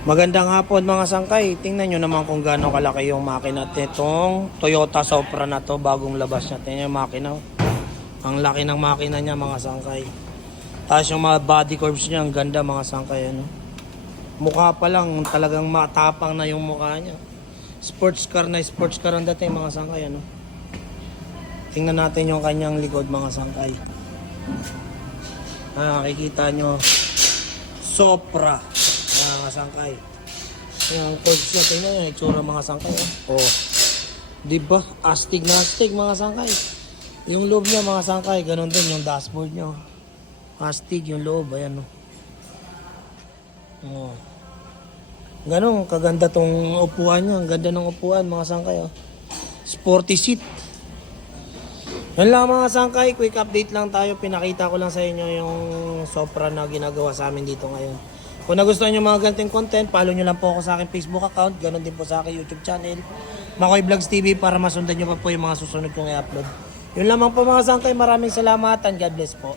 Magandang hapon mga sangkay. Tingnan nyo naman kung gaano kalaki yung makina nitong Toyota Supra na to. Bagong labas na. Tingnan yung makina. Ang laki ng makina niya mga sangkay. Tapos yung mga body curves niya, ang ganda mga sangkay. Ano? Mukha pa lang, talagang matapang na yung mukha niya. Sports car ang dating mga sangkay. Ano? Tingnan natin yung kanyang likod mga sangkay. Nakikita nyo. Supra. Mga sangkay. Yung curves niya, tingnan nyo, itsura mga sangkay. Oh. Diba? Astig na astig mga sangkay. Yung loob niya mga sangkay, ganun din yung dashboard niya. Astig yung loob, ayan o. Oh. Ganun, kaganda tong upuan niya. Ang ganda ng upuan mga sangkay. Oh. Sporty seat. Yan lang mga sangkay, quick update lang tayo. Pinakita ko lang sa inyo yung Supra na ginagawa sa amin dito ngayon. Kung nagustuhan nyo mga ganitong content, follow nyo lang po ako sa aking Facebook account. Ganon din po sa aking YouTube channel, Makoy Vlogs TV, para masundan nyo pa po yung mga susunod kong i-upload. Yun lamang po mga sangkay, maraming salamat and God bless po.